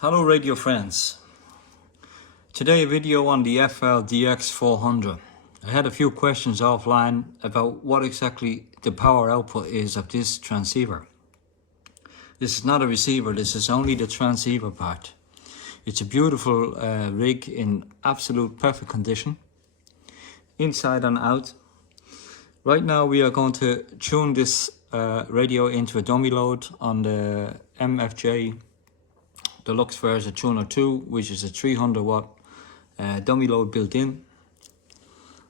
Hello radio friends. Today a video on the FLDX 400. I had a few questions offline about what exactly the power output is of this transceiver. This is not a receiver, this is only the transceiver part. It's a beautiful rig in absolute perfect condition, inside and out. Right now we are going to tune this radio into a dummy load on the MFJ Deluxe version Tuner 2, which is a 300 watt dummy load built in.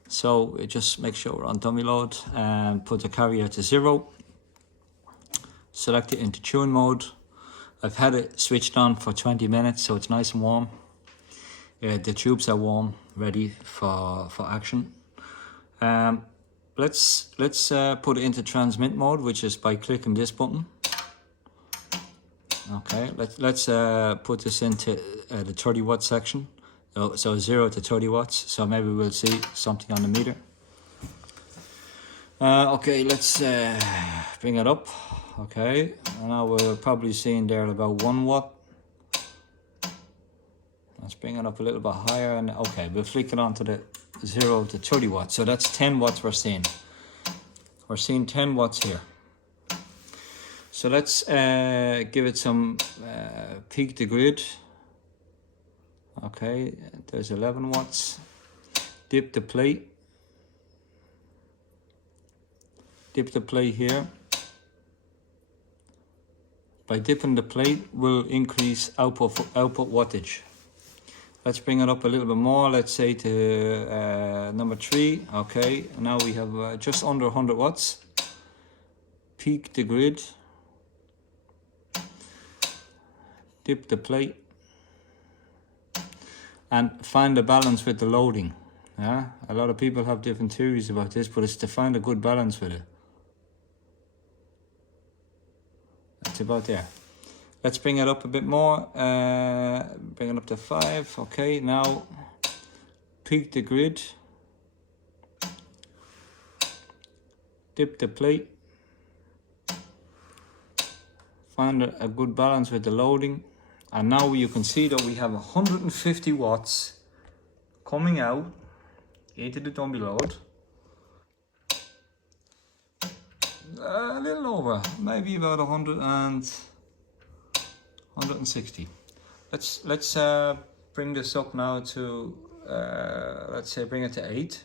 So just make sure we're on dummy load and put the carrier to 0. Select it into tune mode. I've had it switched on for 20 minutes, so it's nice and warm. The tubes are warm, ready for action. Let's put it into transmit mode, which is by clicking this button. Okay, let's put this into the 30 watt section. So 0 to 30 watts. So maybe we'll see something on the meter. Okay, let's bring it up. Okay, now we're probably seeing there about 1 watt. Let's bring it up a little bit higher, and okay, we'll flick it onto the 0 to 30 watts. So that's 10 watts we're seeing. We're seeing 10 watts here. So let's give it some peak to grid. Okay, there's 11 watts. Dip the plate. Dip the plate here. By dipping the plate, we'll increase output wattage. Let's bring it up a little bit more. Let's say to number 3. Okay, now we have just under 100 watts. Peak the grid. Dip the plate. And find the balance with the loading. Yeah, a lot of people have different theories about this, but it's to find a good balance with it. That's about there. Let's bring it up a bit more. Bring it up to 5. Okay, now peak the grid. Dip the plate. Find a good balance with the loading. And now you can see that we have 150 watts coming out into the dummy load. A little over, maybe about 160. Let's bring this up now to let's say bring it to 8.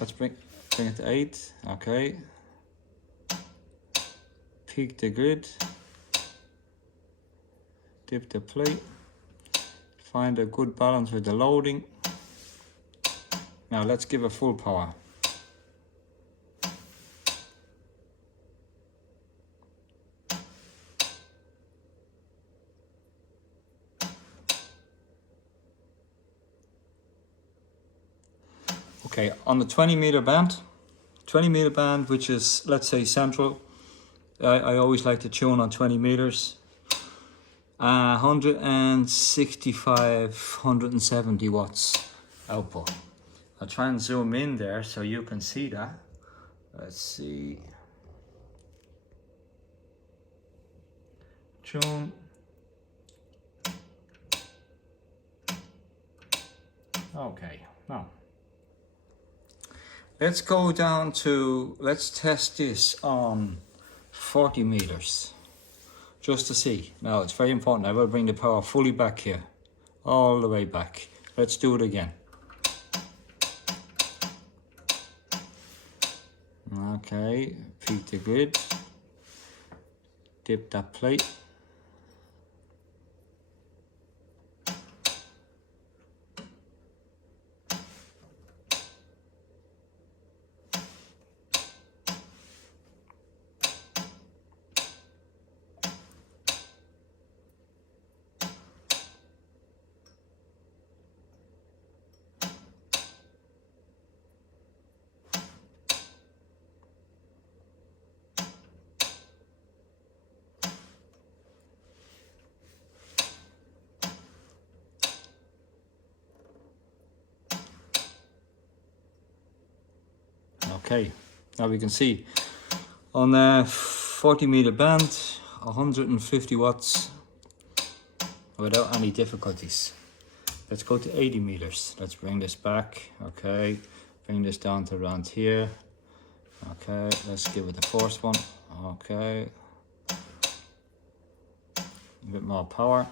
Let's bring it to 8. Okay. Peak the grid. Dip the plate. Find a good balance with the loading. Now let's give it full power. Okay, on the 20 meter band, which is, let's say, central. I always like to tune on 20 meters. 165, 170 watts output. I'll try and zoom in there so you can see that. Let's see. Tune. Okay, now. Let's go down to, let's test this on 40 meters. Just to see. Now it's very important. I will bring the power fully back here. All the way back. Let's do it again. Okay, peak the grid. Dip that plate. Okay, now we can see on a 40 meter band, 150 watts without any difficulties. Let's go to 80 meters. Let's bring this back. Okay, bring this down to around here. Okay, let's give it the first one. Okay, a bit more power.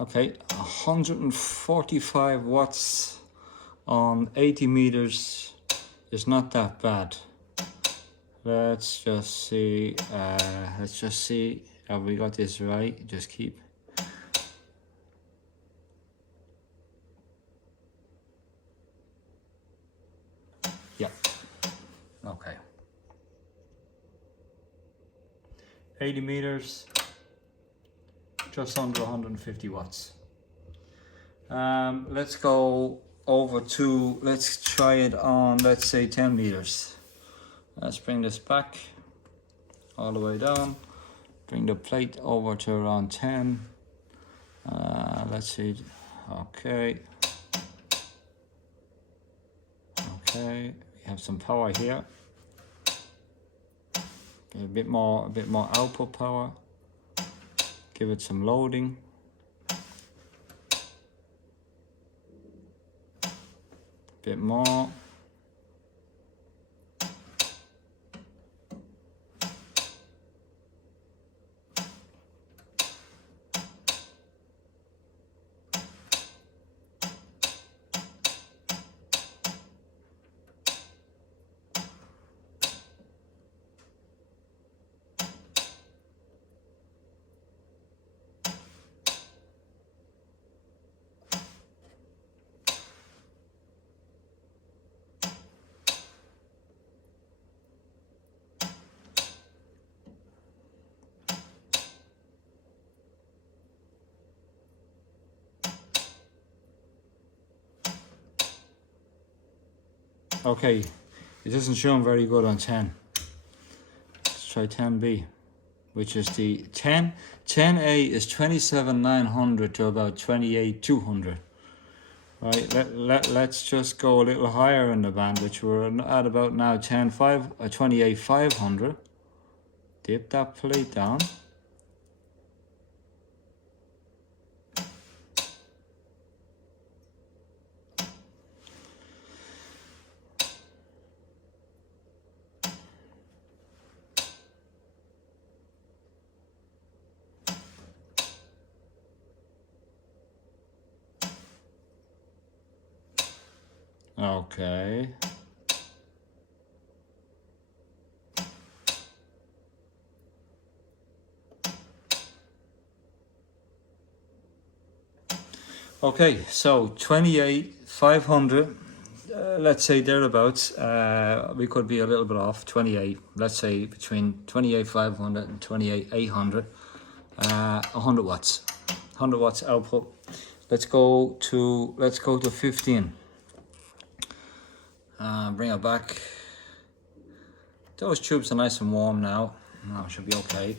Okay, 145 watts on 80 meters is not that bad. Let's just see, have we got this right? Just keep. Yeah, okay. 80 meters, just under 150 watts. Let's go over to, let's try it on, let's say 10 meters. Let's bring this back all the way down. Bring the plate over to around 10. Let's see, okay. Okay, we have some power here. A bit more output power. Give it some loading. Bit more. Okay, it doesn't show very good on 10. Let's try 10B, which is the 10A is 27,900 to about 28,200. Right, let's just go a little higher in the band, which we're at about now 28,500. Dip that plate down. Okay. Okay, so 28,500, let's say thereabouts. We could be a little bit off, 28, let's say between 28,500 and 28,800. 100 watts. 100 watts output. Let's go to 15. Bring it back. Those tubes are nice and warm now. Now it should be okay.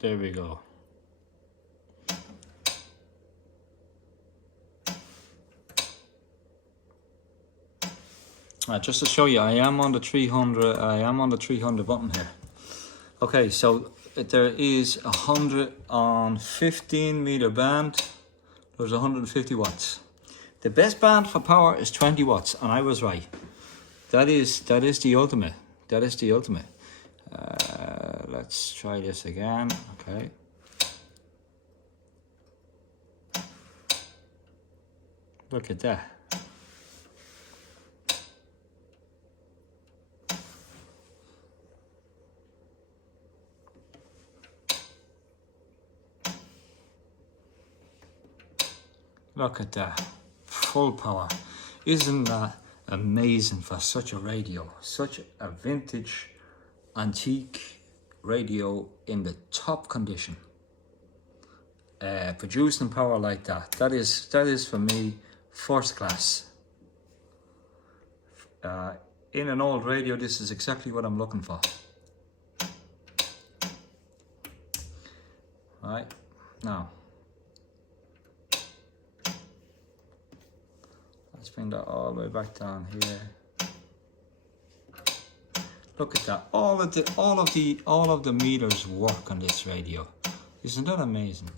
There we go. Just to show you, I am on the 300. I am on the 300 button here. Okay, so there is 100 on 15 meter band. There's 150 watts. The best band for power is 20 watts, and I was right. That is the ultimate. That is the ultimate. Let's try this again. Okay. Look at that. Look at that. Full power. Isn't that amazing for such a radio? Such a vintage, antique radio in the top condition. Producing power like that. That is for me first class. In an old radio, this is exactly what I'm looking for. Right, now let's bring that all the way back down here. Look at that. All of the meters work on this radio. Isn't that amazing?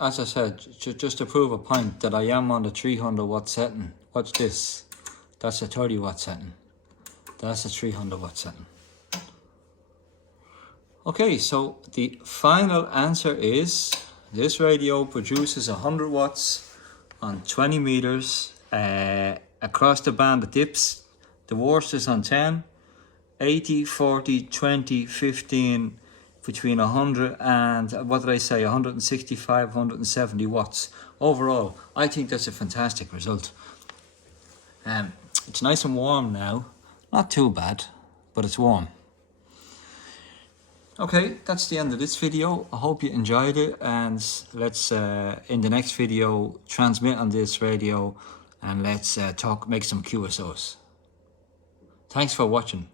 As I said, just to prove a point that I am on the 300 watt setting. Watch this. That's a 30 watt setting. That's a 300 watt setting. Okay, so the final answer is this radio produces 100 watts on 20 meters across the band. The dips, the worst is on 10, 80, 40, 20, 15, between 100 and, what did I say, 165, 170 watts. Overall, I think that's a fantastic result. It's nice and warm now. Not too bad, but it's warm. Okay, that's the end of this video. I hope you enjoyed it, and let's, in the next video, transmit on this radio, and let's make some QSOs. Thanks for watching.